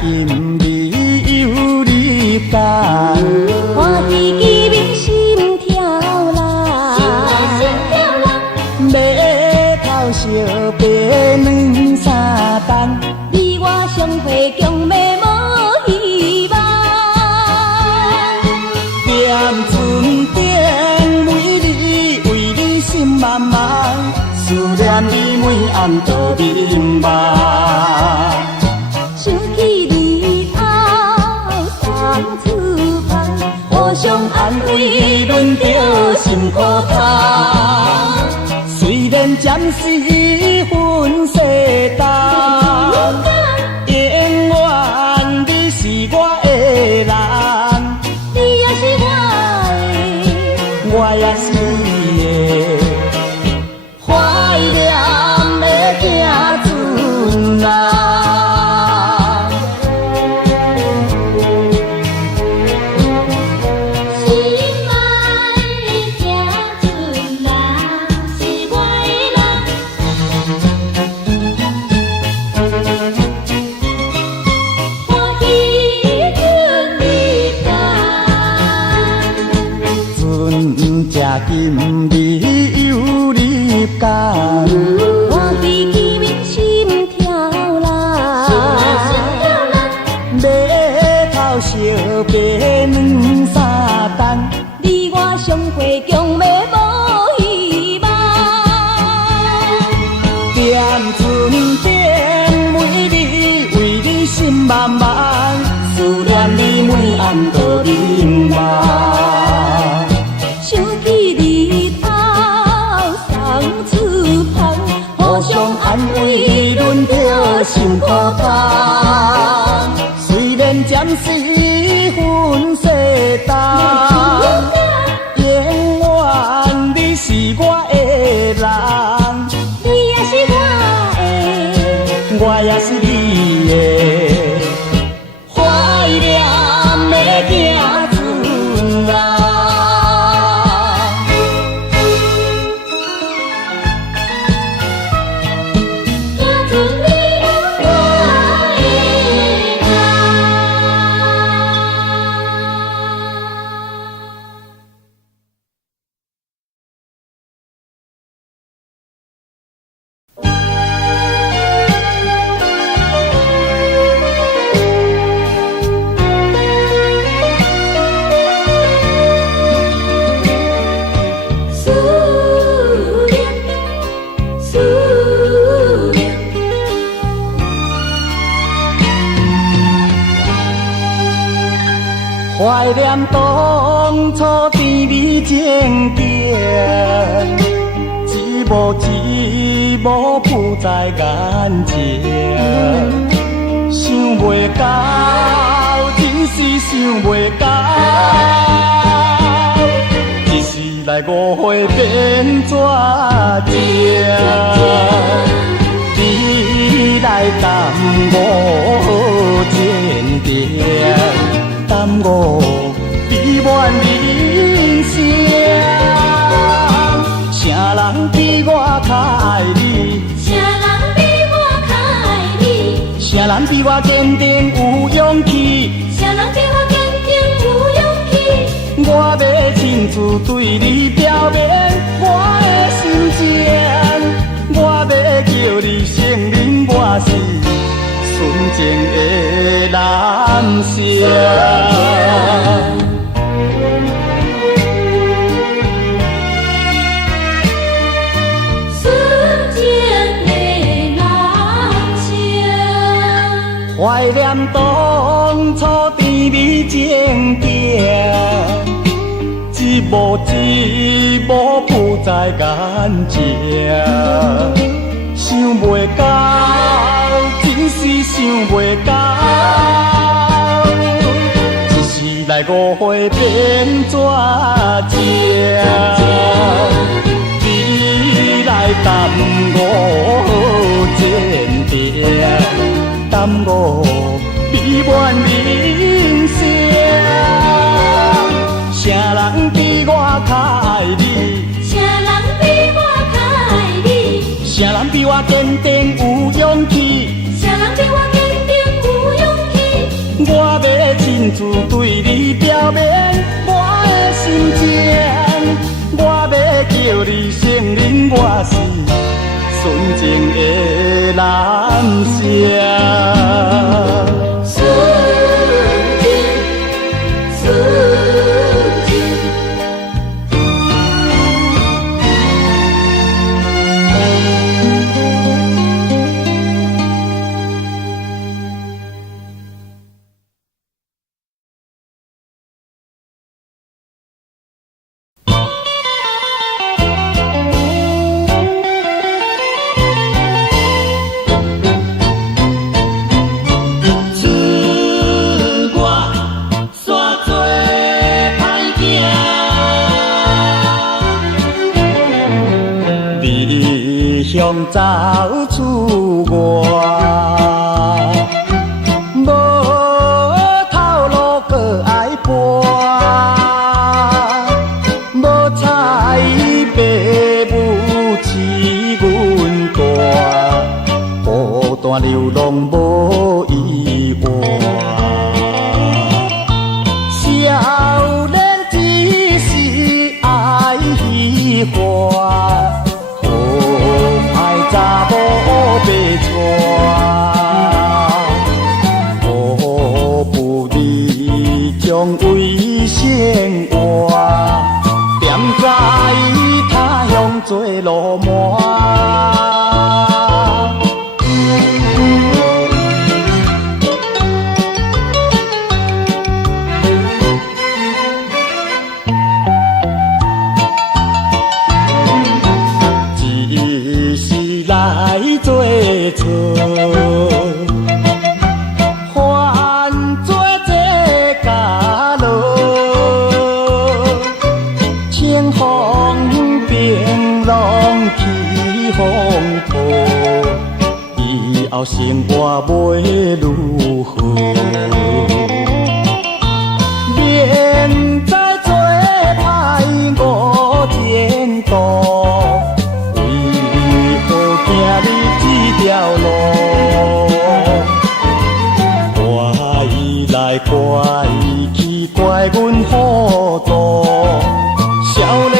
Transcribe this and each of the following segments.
金利有你间，看见机明心跳啦，心跳啦，马头烧白两三担，你我相会强要无希望。点船顶为你，为你心茫茫，思念你每暗都眠梦。想起日头送厝旁，互相安慰，轮着心苦痛。虽然暂时分世道，永远你是我的人，你也是我的，我也是你的。怀念的行船啊，心爱的行船人是我的人，欢喜船离港，船只金利有你间。看见机明心跳啦，心跳啦，马头烧白两三担，你我相会强要无希望。点船顶为你，为你心茫茫，思念你每暗都眠梦。想起日头送厝旁，互相安慰，轮着心苦痛。虽然暂时分世道，永远你是我的人，你也是我的，我也是你的。怀念的行船啊，行船里有我的人。思念，思念，怀念当初甜蜜情景，一幕一幕浮在眼前，想袂到，真是想袂到，一时来误会变怎情？你来耽误前程，耽误美满人生。啥人比我较爱你？啥人比我较爱你？啥人比我坚定有勇气？啥人比我坚定有勇气？我要亲自对你表明我的心情，我要叫你承认我是纯情的男性。纯情的男性，怀念当初甜蜜情景，一幕一幕浮在眼前，想袂到，真是想袂到，一时来误会变怎情？你来耽误前程，耽误美满人生。啥人比我较爱你？啥人比我较爱你？啥人比我坚定有勇气？啥人比我坚定有勇气？免我的心情，我要叫你承认我是纯情的男性。纯情，纯情。向走出外，无头路搁爱搬，无彩爸母饲阮大，孤单流浪无依偎。少年只是爱虚华。查某被带，何不你将为生活，踮在他乡做路漫。做错，犯做这家路，清风平浪起风波，以后生活袂如何？免再做歹误前途。行你这条路，怪伊来怪去，怪阮糊涂。少年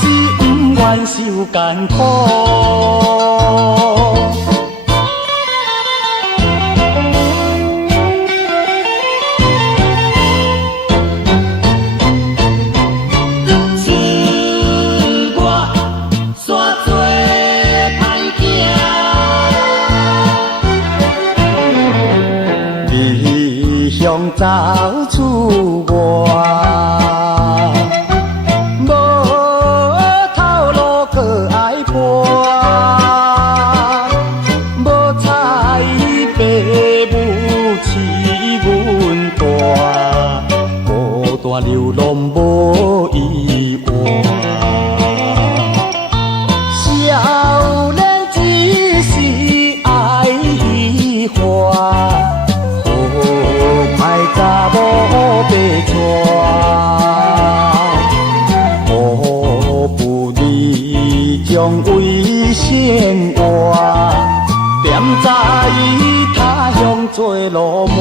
时不愿受艰苦。走出外，无头路搁爱搬，无彩爸母饲阮大，孤单流浪无依偎。少年只是爱虚华。查某被带，何不你将为生活，踮在他乡做路漫。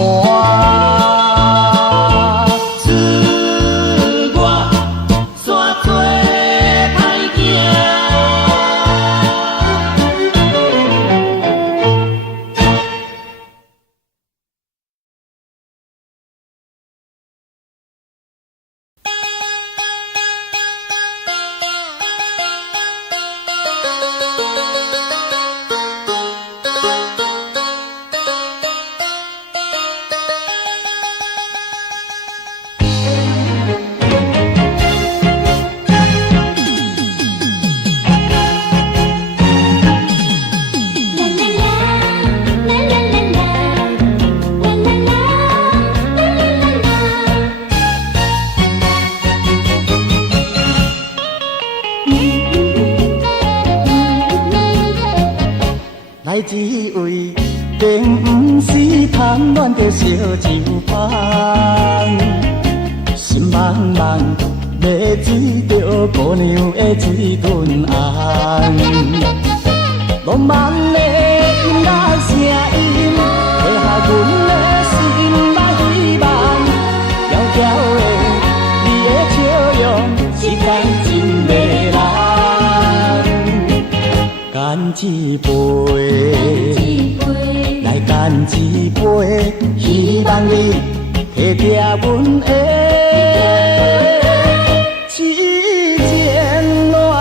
来一位，并不是贪恋着烧酒香，心茫茫，要醉着姑娘的嘴唇红。浪漫的音乐声音，下阮的心内希望，遥遥的干一杯，来干一杯，希望你体贴阮的痴情恋梦。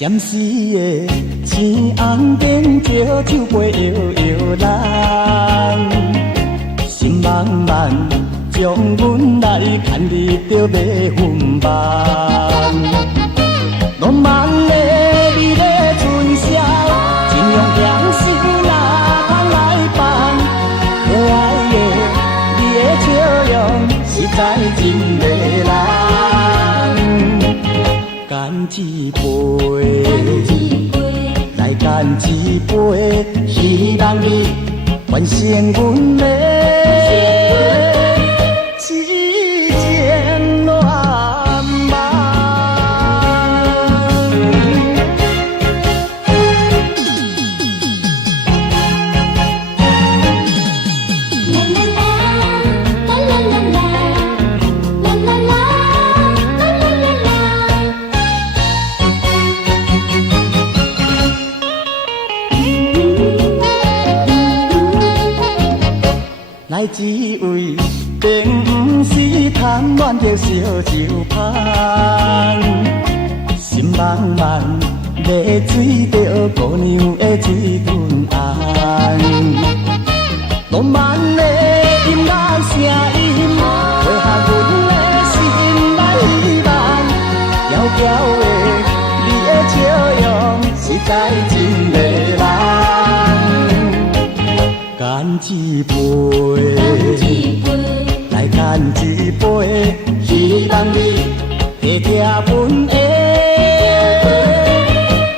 闪死的青红灯，招酒杯摇摇人，心茫茫，将阮来牵你着要分梦。浪漫的美丽春宵，尽量享受哪通来放。可爱的你的笑容，实在真迷人。干一杯，来干一杯，希望你完成阮的痴情恋梦。来一位，并不是通恋着烧酒香，心茫茫，要醉着姑娘的嘴唇红。浪漫的音乐声音，配合阮的心来希望。皎皎的你的笑容，实在真迷人。干一杯，来干一杯，希望你体贴阮的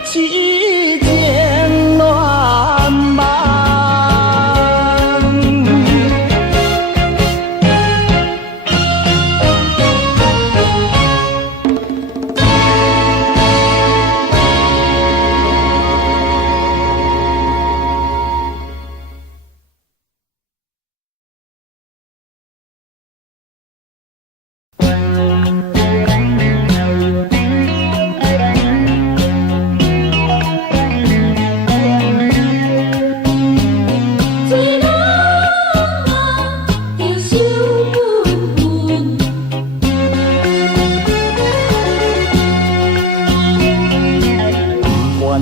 痴情恋梦。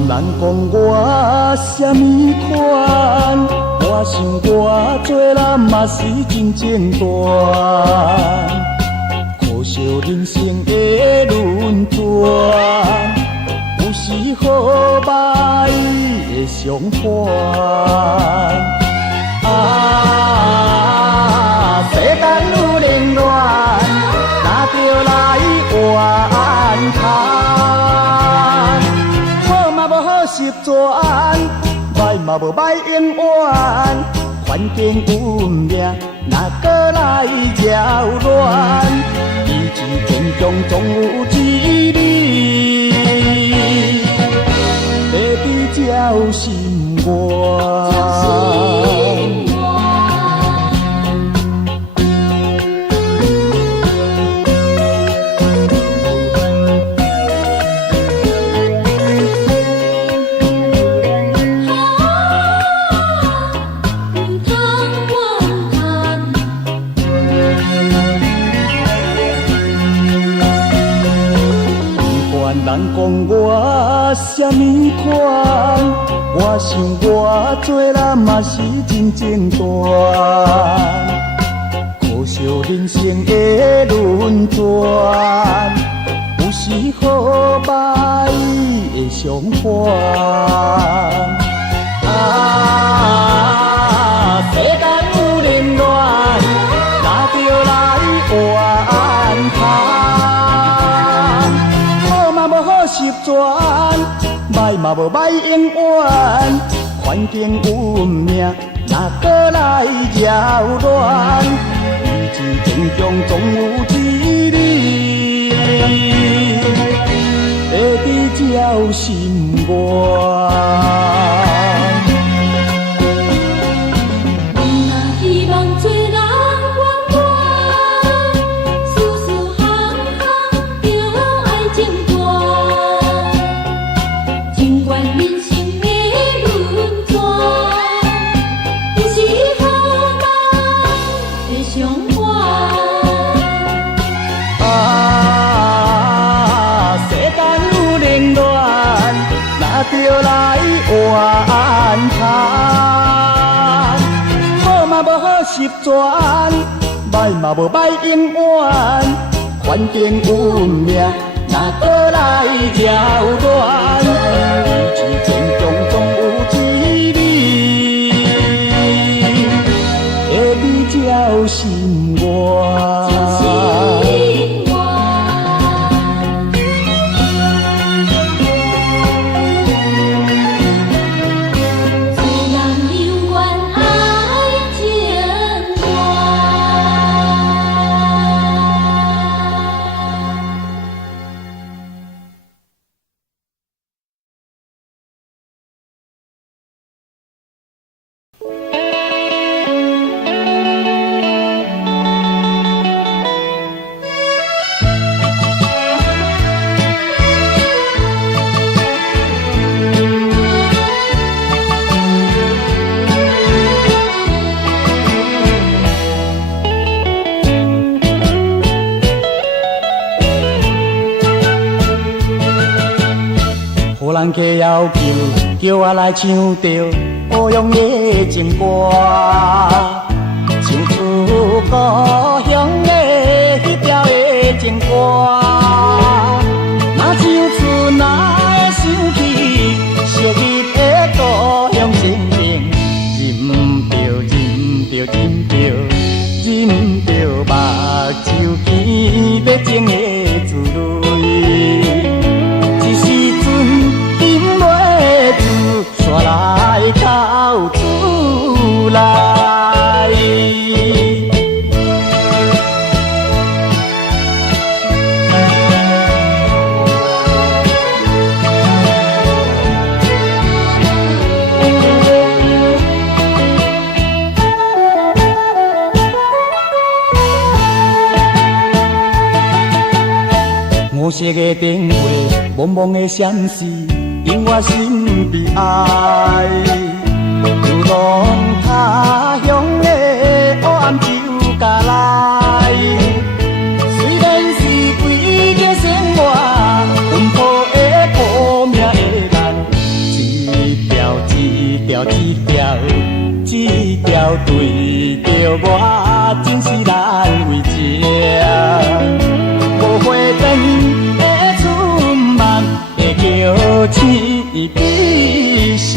人讲我什么款，我想我做人嘛是真简单，可惜人生的轮转，有时好歹会相伴。世间有冷暖，哪着来怨叹？好嘛无好习转，歹嘛无歹永远。环境有命，哪搁来扰乱？意志坚强，总有一日会比照心愿。人讲我什么款，我想我做人嘛是真简单，可惜人生的轮转，有时好歹会相伴。世间有冷暖，哪着来怨叹？习转，歹嘛无歹永远，环境有命，哪搁来扰乱？意志坚强，总有一日会照心愿。你若希望做人圆满，事事行行着爱情断，尽管人生的轮转，你是好人的偿还。世间有冷暖，那着来怨叹。好嘛无好习转，歹嘛无歹永远。环境运命，那搁来扰乱。一之间种总有一理，会比照心愿。予人客要求，叫我来唱着故乡的情歌，唱出故乡的迄条的情歌。若唱出那会想起昔日的故乡情景，忍着忍着忍着忍着目睭边要情的滋味。山来靠出来，五色的灯花，蒙蒙的闪烁。因我心悲哀，流浪他乡的黑暗就加来。虽然是规个生活奔波的苦命的人，一条一条一条一条对着我，真是难为情。无花灯的出梦。叫天悲伤。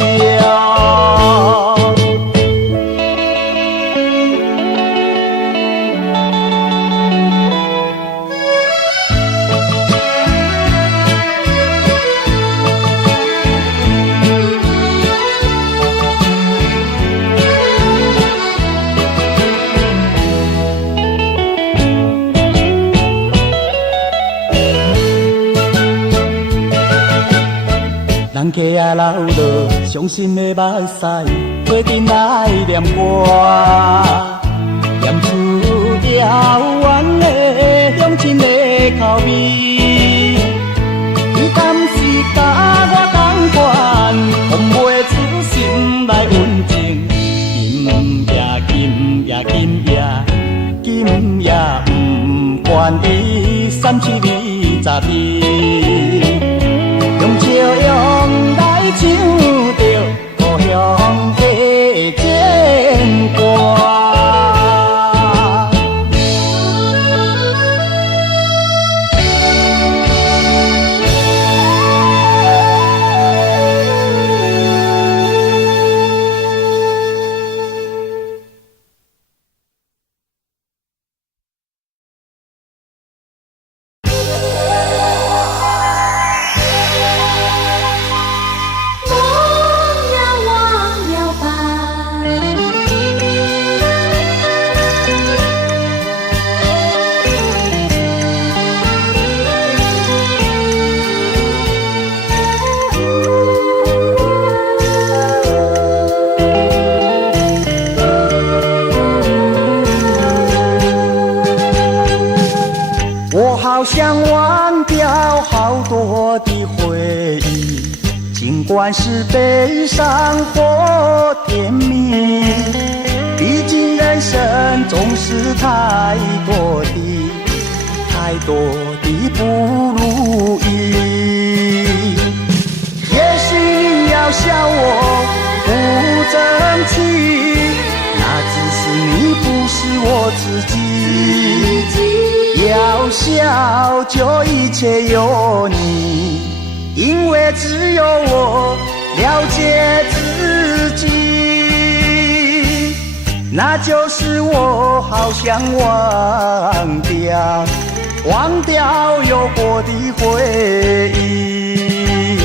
人客仔流落伤心的目屎，花阵来念歌，念出遥远的乡亲的口味。你敢是甲我同款，风袂出心来温情？今夜今夜今夜今夜，不管伊37、22。用笑容来唱着故乡的情歌。梦多的回忆，尽管是悲伤或甜蜜，毕竟人生总是太多的不如意。也许你要笑我不争气，那只是你不是我自己。要笑就一切有你，因为只有我了解自己，那就是我好想忘掉有过的回忆。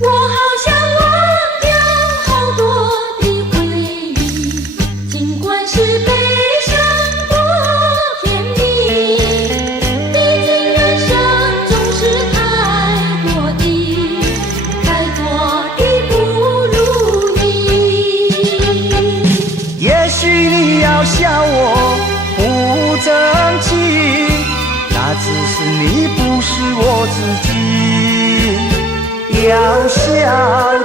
我好想忘掉好多的回忆，尽管是悲伤或甜蜜，毕竟人生总是太多的不如意。也许你要笑我不争气，那只是你不是我自己。要笑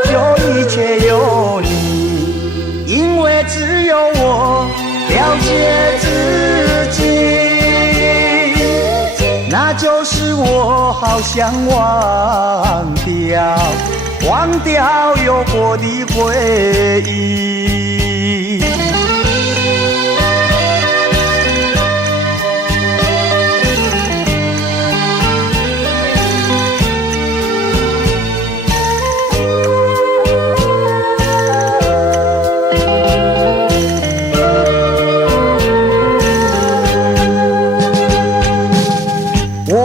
就一切有你，因为只有我了解自己，那就是我好想忘掉有过的回忆。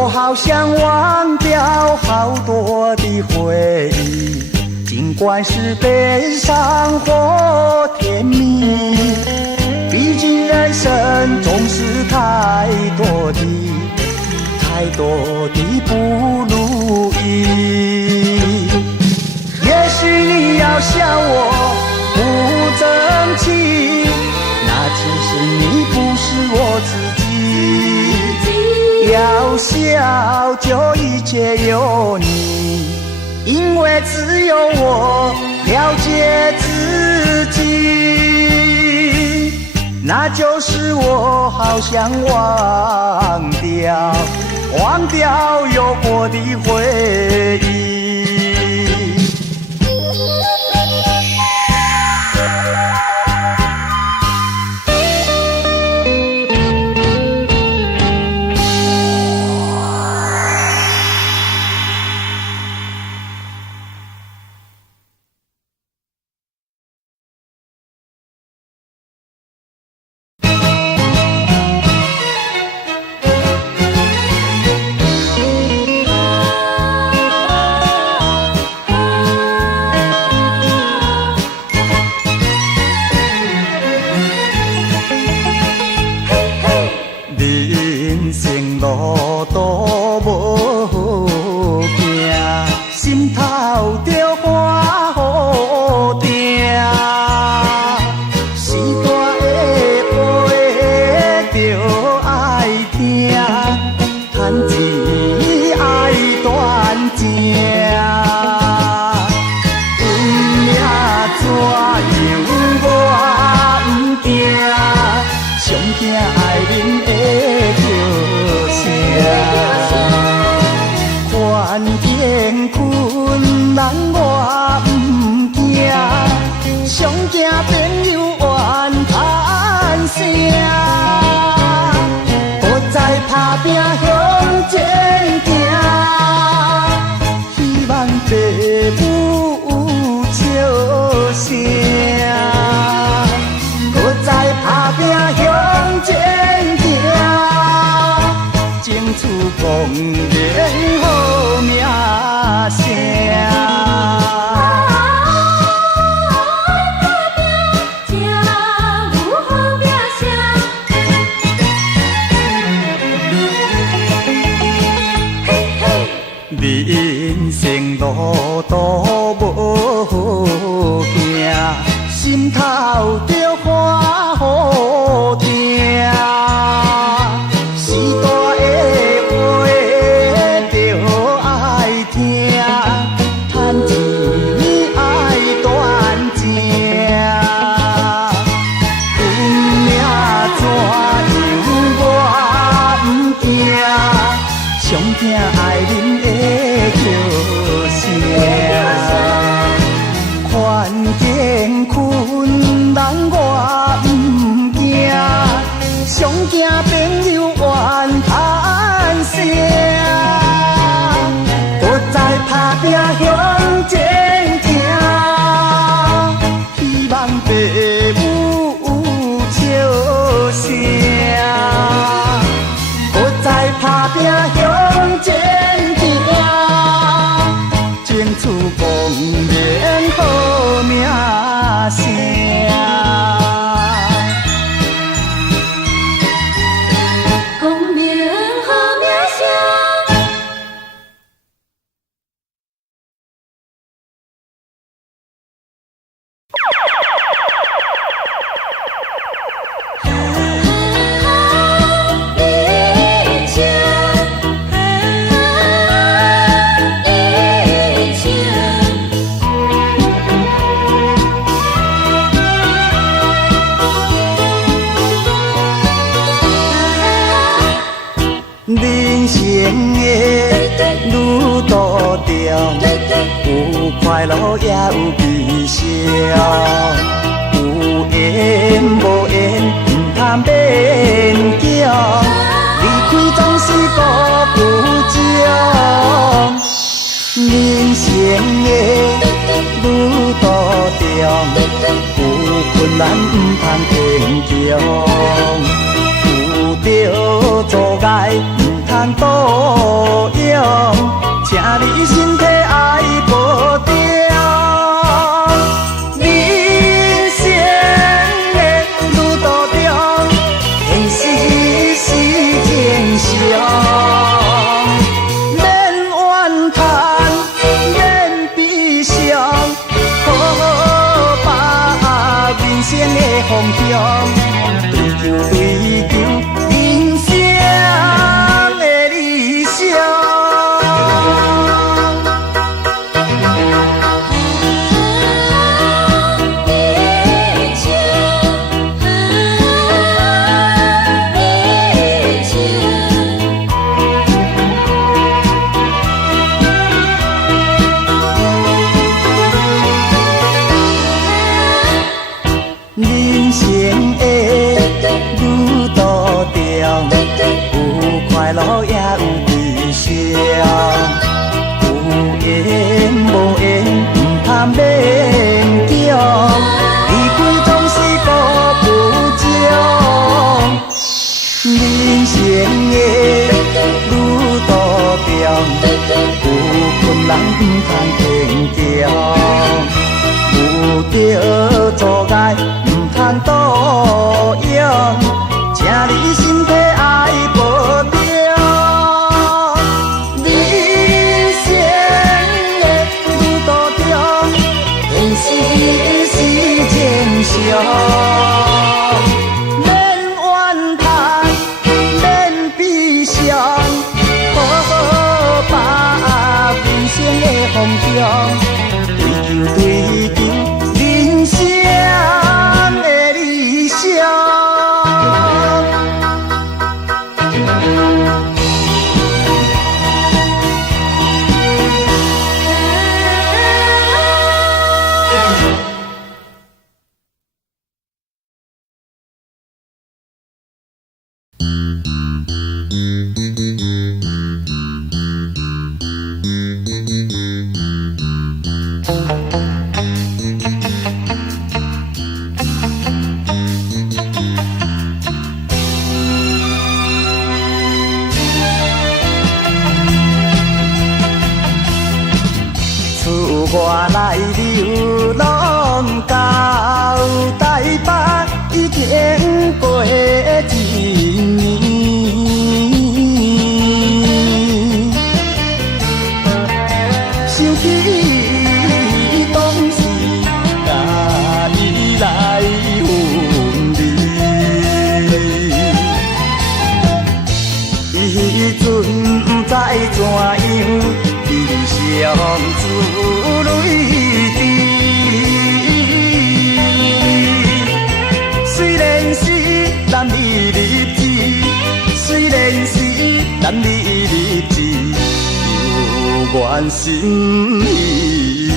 好想忘掉好多的回忆，尽管是悲伤或甜蜜，毕竟人生总是太多的不如意。也许你要笑我不争气，那只是你不是我自己。要笑就一切有你，因为只有我了解自己，那就是我好想忘掉有过的回忆。人生路途无行，心头着看雨停。时大的话着爱快乐也有悲伤，有缘无缘，唔通勉强。离开总是孤负情，人生的路途中，有困难唔通坚强。有着阻碍，唔通多用，请你身体爱保重。人生的路途中，现实是正常，免怨叹，免悲伤，好好把人生的方向追求追求。快乐也有悲伤，有缘无缘，唔通勉强。离开总是孤负情，人生的路途中，有困难唔通坚强，有着阻碍唔通多用，请你身体爱保重。免怨叹，免悲伤，好好把人生的方向追求人生的理想。我来流浪到台北，已经过一年。想起当时甲伊来分离，迄阵不知怎样，悲伤自泪滴。虽然是男女日子，虽然是男女日子，犹原心依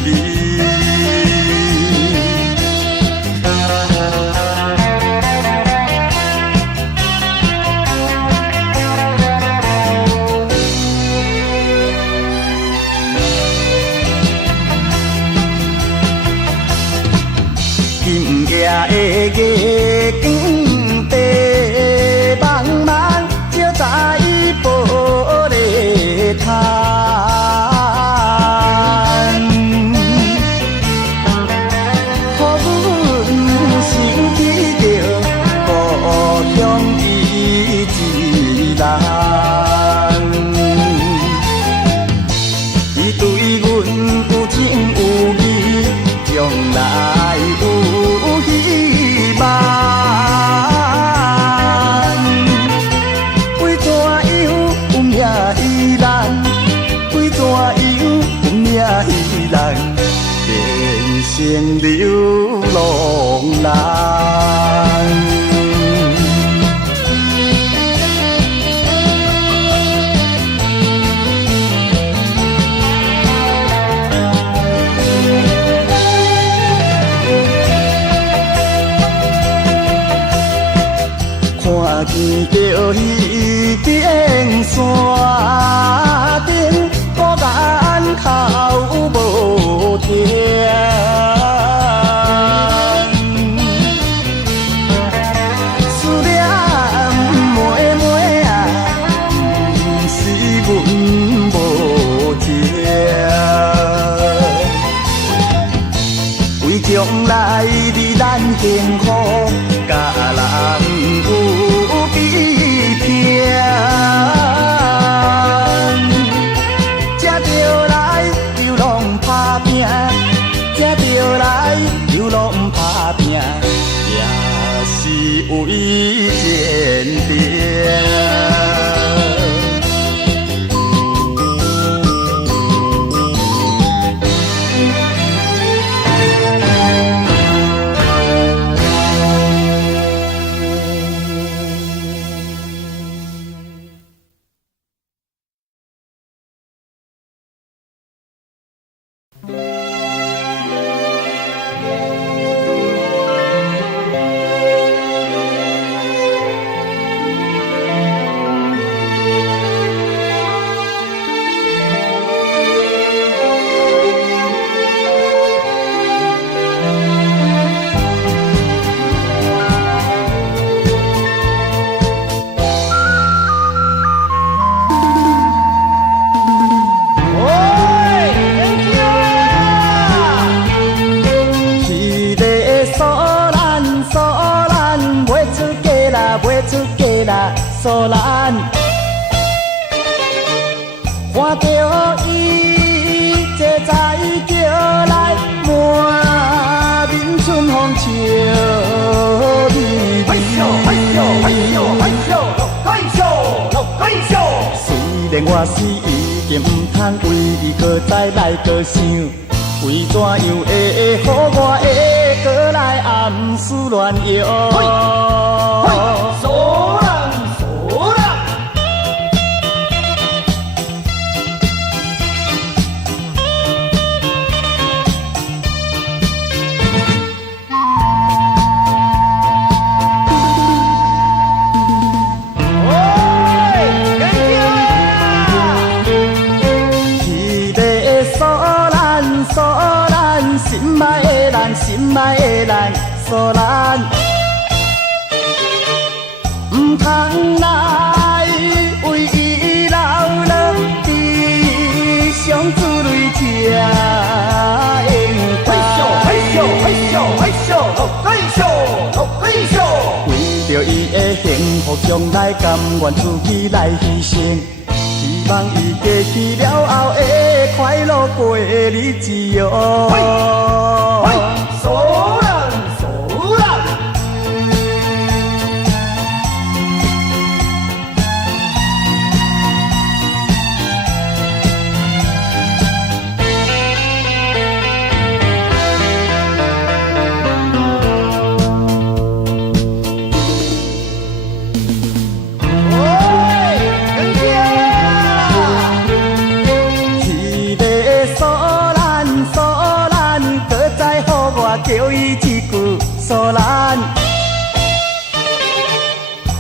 你。今夜的月光地茫茫，照在玻璃窗，予阮想起着故乡伊一人，伊对阮有情有义，将来有希望。为怎样有命依人？为怎样有命依人？变成流浪人。迄顶山顶，孤单哭无停。思念妹妹啊，不是阮无情。为将来的咱幸福，甲人有比拼，才着来流浪打拼，才着来流浪打拼，也是为前程。索兰，看着伊这才叫来满面春风笑眯眯。虽然我死已经不通为伊搁再来搁想，为怎样会予我会搁来暗思乱摇？心爱的人，索兰，唔通来为伊流浪悲伤之泪吃应该。为着伊的幸福将来，甘愿自己来牺牲。希望伊过去了后会快乐过日子哟。叫伊一句索兰，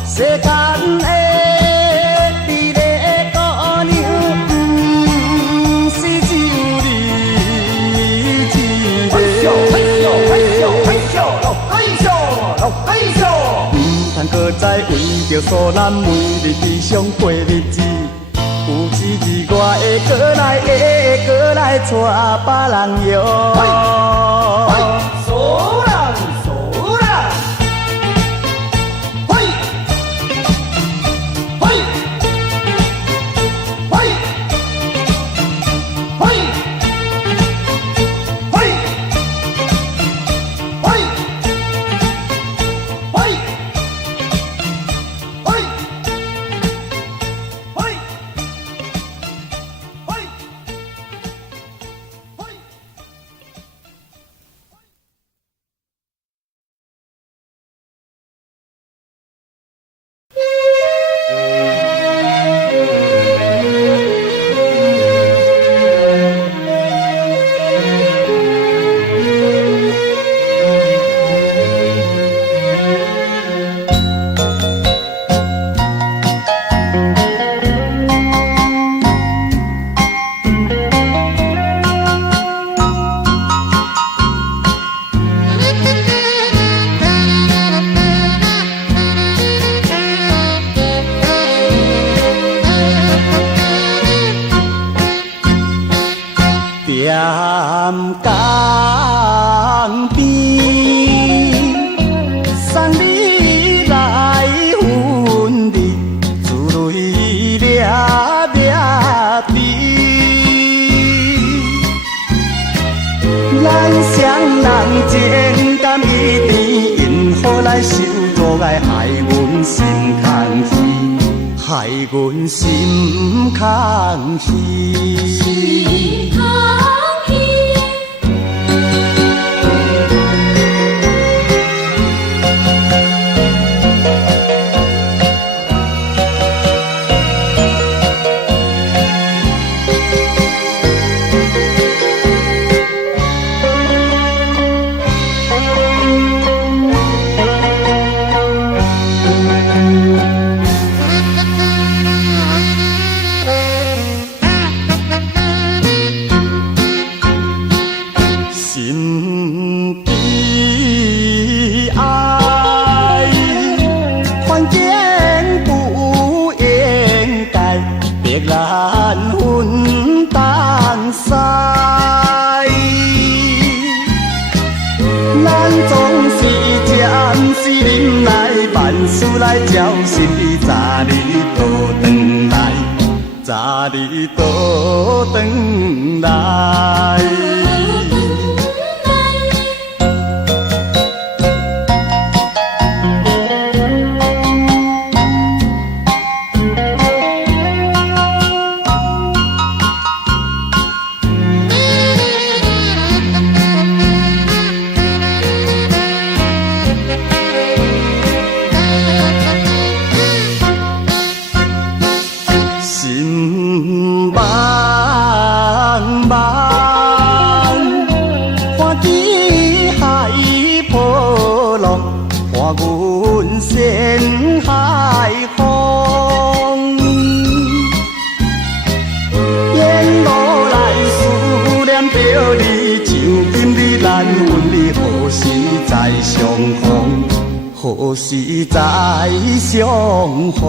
世间的美丽姑娘，不是只有你一个。唔通搁再为着索兰每日悲伤过日子，有一日我会搁来找别人哟。咸江边，送你来分离，珠泪掠掠滴。咱双人情感一定因何来受阻碍，害阮心空虚，害阮心空虚。心空虚。心悲哀，环境不应该逼咱分东西。咱总是暂时忍耐，万事来照实，早日倒转来，早日倒转来。心茫茫，看见海波浪，看阮心海风。沿路来思念着你，像今日咱阮你，何时再相逢？何时再相逢？